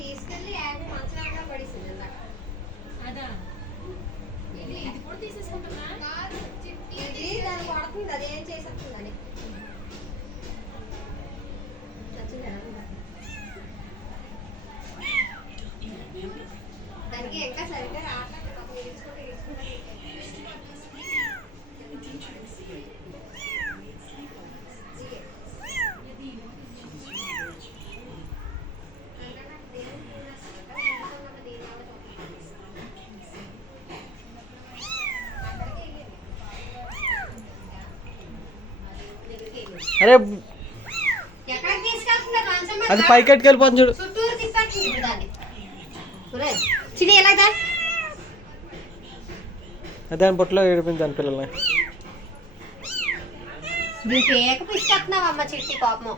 తీసుకెళ్ళి యాడ్ మంచంలో పడేసింది అదా ఇది కూడా తీసేసుకుంటున్నా ఇది దాన్ని కొడుతుంది అది ఏం చేసేస్తుందని దానికి ఇంకా సరిగ్గా రావట్లేదు అరే అది పైకి ఎట్టుకెళ్ళిపోతుంది చూడు. దాని పొట్టులో ఏడిపోయింది దాని పిల్లల్ని. నీకు ఏక పిసుకొస్తున్నావమ్మ చిట్టి పాపం.